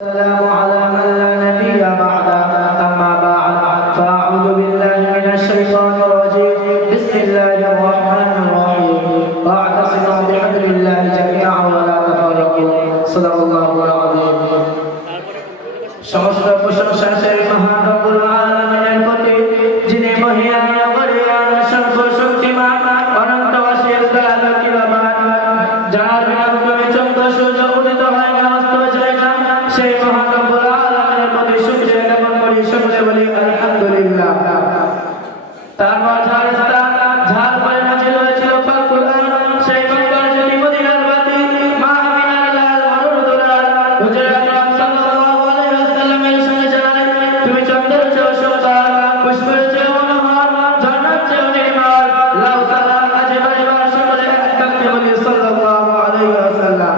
السلام على من لا نبي بعده أما بعد فأعوذ بالله من الشيطان الرجيم بسم الله الرحمن الرحيم واعتصموا بحبل الله جميعا ولا تفرقوا صدق الله العظيم সমস্ত প্রশংসা সেই মহান রব্বুল আলামিনের প্রতি যিনি মহিয়ান অগরিয়ান সর্বশক্তিমান অনন্ত অসীম দয়ালু কিরমান যার বিনা কোনো চন্দ্র সূর্য উদিত হয় না অস্ত যায় না সেই মহান রব্বুল আলামিনের প্রতি শুকরিয়া জ্ঞাপন করি সকলে বলি আলহামদুলিল্লাহ। তারপর ঝাড় পরে নাজিল হয়েছিল পাক কুরআন সেই মক্কার যদি মদিনার বাতি মা আমিনার লাল মরুর দুলাল হুজুর আকরাম সাল্লাল্লাহু আলাইহি ওয়াসাল্লামের সঙ্গে জানাই তুমি চন্দ্রের চেয়েও সুন্দর পুষ্পের চেয়েও মনোহর ঝর্ণার চেয়েও নির্মল লাউ সালাম আজে পরিবার সকলে একবাক্যে বলি সাল্লাল্লাহু আলাইহি ওয়াসাল্লাম।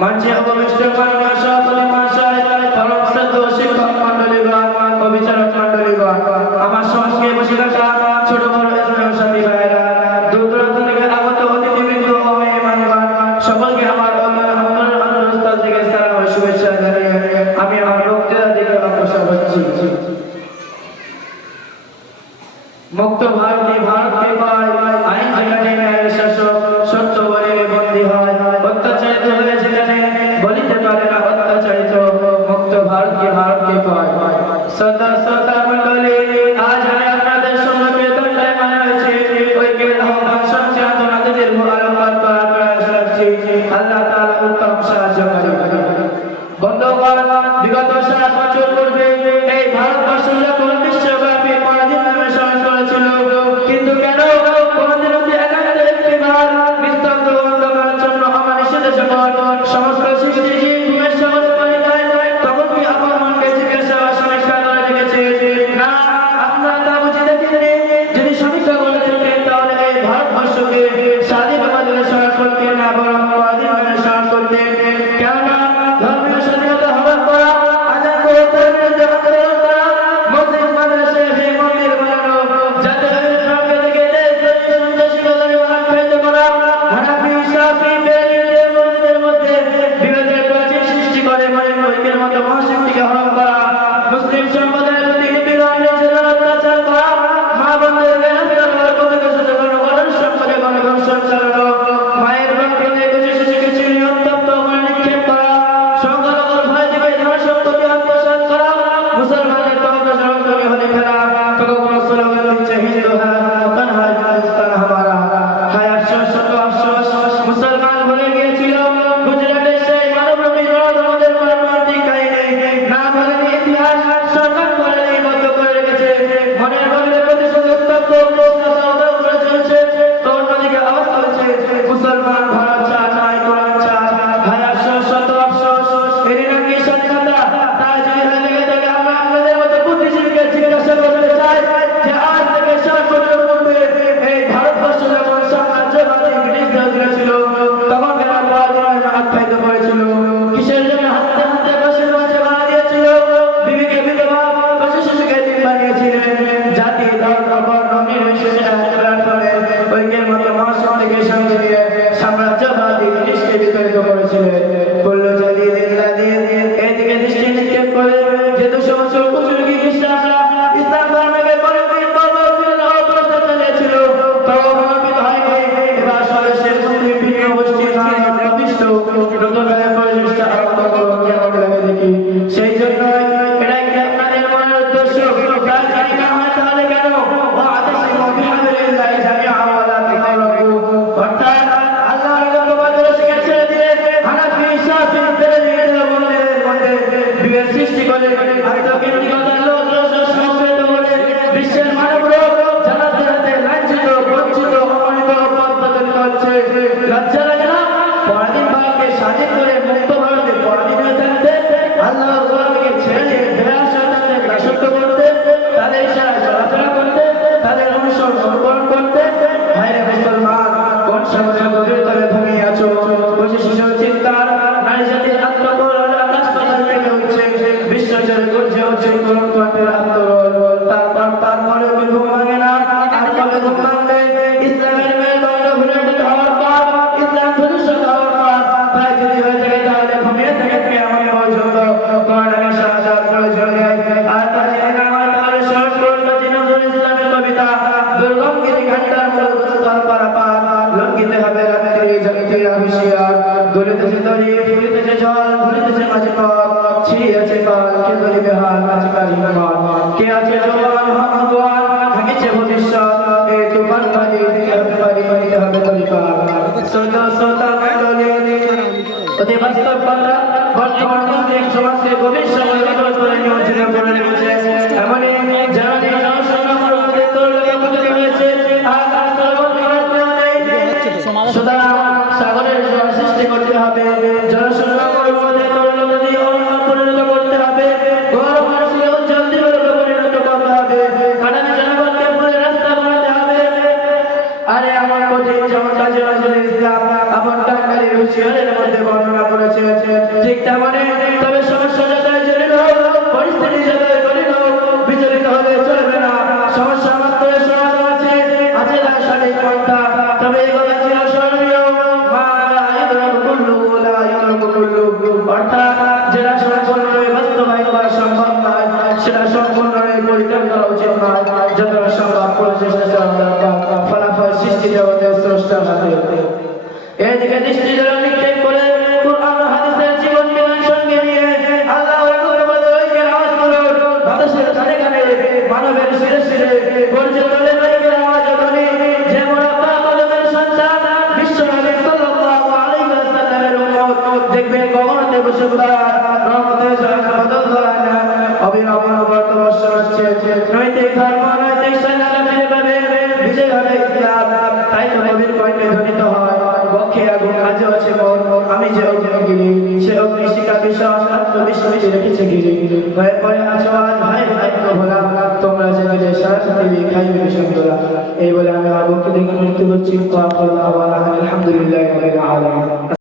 মঞ্চে উপবিষ্ট মাননীয় সভাপতি মহাশয় পরম শ্রদ্ধেয় শিক্ষক মণ্ডলীগণ ও বিচারক মণ্ডলীগণ আমার সম্মুখে বসে থাকা ছোট বড় স্নেহ সাথী ভাইয়েরা দূর দূরান্ত থেকে আগত অতিথিবৃন্দ ও মেহমানগণ সকলকে আমার অন্তরের অন্তরস্থল থেকে সালাম ও শুভেচ্ছা জানিয়ে আমি আমার বক্তৃতার দিকে অগ্রসর হচ্ছি। মুক্ত ভারতকে পায় আইন যেখানে ন্যায়ের শাসক সত্য বলে বন্দী হয় অত্যাচারিত হয়ে যেখানে বলিতে পারে না অত্যাচারিত মুক্ত ভারতকে পায়। শ্রদ্ধা মণ্ডলী আজ আমি আপনাদের সম্মুখে দণ্ডায়মান হয়েছে ঐক্যের আহ্বান সঞ্চয় আপনাদের আলোকপাত করার প্রয়াস রাখছি। আল্লাহ তাআলা উত্তম সাহায্য করেন। বন্ধুগণ, বিগত 7 বছর পূর্বে এই ভারতবর্ষ যখন বিশ্বব্যাপী পরাধীন নামে শরণ করেছিল, কিন্তু কেন কোনদিন অব্দি একান্তে একটিবার নিস্তব্ধ অন্ধকারের জন্য আমার নিষেধে যখন সমস্ত সৃষ্টি ঘুমের সহজ করে দেয়, তখন কি আপন মনকে জিজ্ঞাসা বা সমীক্ষা করে দেখেছে? না, আপনারা তা বুঝে দেখেননি। যদি সমীক্ষা করে দেখতেন তাহলে এই ভারতবর্ষকে স্বাধীন বাংলাদেশে শরণ করতেন না, বরং পরাধীন নামে শরণ করতেন। কেননা ধর্মীয় স্বাধীনতা হওয়ার পর আজান করে ধর্মের আন্দোলন করা, মসজিদ মাদ্রাসা মন্দির বানানো, যাতে ইসলামকে থেকে দেশ সন্ত্রাসীদের মাঠ ফেলতে করা, হানাফি শাফি বেরেলদের মসজিদের মধ্যে বিভেদের প্রাচীর সৃষ্টি করে ঐক্যের মতো মহাশক্তিকে হরণ করা, মুসলিম সম্প্রদায়ের প্রতি নিপীড়ন নির্যাতন অত্যাচার করা, মা বোনদের বেনাফিরার প্রতিকে সচেতন করার সম্পদে গণধর্ষণ চালানো, মায়ের রক্তে কুচি শিশুকে চিনি উত্তপ্ত করে নিক্ষেপ করা, সংখ্যালঘুর ভয় থেকে জনশক্তিকে আত্মসাৎ করা, মুসলমানের তওবা জনগণকে হলে ফেলা, কখনো স্লোগান দিচ্ছে হিন্দু হ্যাঁ ওতন হ্যাঁ হিন্দুস্তান হামারা। হায় আফসোস, মুসলমান ভুলে গিয়েছিল গুজরাটের সেই মানবরূপী নরধমদের বাজেছে মাঝে পথ ছিড়িয়েছে কাল কে ধরিবে হাল আছে কাল হিম্মত কে আছে জওয়ান ভগবান ভাঙিছে ভবিষ্যৎ এই তুফান ভাগে দিতে হবে পারি দিতে হবে তরিপার শ্রোতা শ্রোতা মণ্ডলী অতি বাস্তব কথা বর্তমান মুসলিম সমাজকে গভীর সময় বিগত করে নিয়োজিত করে নিয়েছে এমনই যারা জনসংখ্যার মধ্যে তৈরি হয়েছে সুতরাং সাগরের জল সৃষ্টি করতে হবে জনসংখ্যার মধ্যে তৈরি পরিণত করতে হবে গৌরবাসীকে উজ্জ্বল দিবসে পরিণত করতে হবে কানাডি জনগণকে পুরো রাস্তা বানাতে হবে আরে আমার প্রতি যেমন কাজী নজরুল ইসলাম আপন টাঙ্গাইলের হুঁশিয়ারের মধ্যে বর্ণনা করেছে ঠিক তেমনি তবে সমস্যা যতই জটিল হোক পরিস্থিতি যতই কঠিন হোক বিচলিত হলে চলবে না সমস্যা মাত্র সমাধান আছে আছে তার সঠিক পন্থা তবে এই কথা ছিল স্মরণীয় মা লা ইউদরাকু কুল্লুহু লা ইউদরাকু কুল্লুহু অর্থাৎ যেটা সম্পূর্ণভাবে বাস্তবায়ন করা সম্ভব নয় সেটা সম্পূর্ণভাবে পরিত্যাগ করা উচিত নয় যতটা সম্ভব প্রচেষ্টা চালানো দরকার ফলাফল সৃষ্টি জগতের স্রষ্টার হাতে এদিকে দৃষ্টি নিক্ষেপ করে কুরআন ও হাদিসের জীবন বিধান সঙ্গে নিয়ে আল্লাহর হুকুমের ঐক্যের আওয়াজ তুলুন বাতাসের গানে গানে মানবের শিরে শিরে গর্জে তোলে ঐক্যের আওয়াজ ধ্বনি যে মোরাব্বা কদমের সন্তান বিশ্বনবী সাল্লাল্লাহু আলাইহি ওয়াসাল্লামের উম্মত দেখবেন গগনে বসে রহমতের সঙ্গে বদল ধরায় না অবিরাম বর্তমান হচ্ছে নৈতিক ধর্ম নৈতিক সংগ্রামে ফিরে পাবে বিজয় হবে ইসলাম তাই তো নবীর কণ্ঠে ধ্বনিত হয় বক্ষে আগুন আজও আছে আমি যে অগ্নিগিরি সে অগ্নি শিখা বিশ্বাস আত্মবিশ্বাসী রেখেছে গিরি ভয়ে পরে আছো আজ ভাই ভাই ভোলা তোমরা জেনে সারা পৃথিবী খাইবে সুন্দরা এই বলে আমি আবুকে দেখে মৃত্যু করছি আলহামদুলিল্লাহ রাব্বিল আলামিন।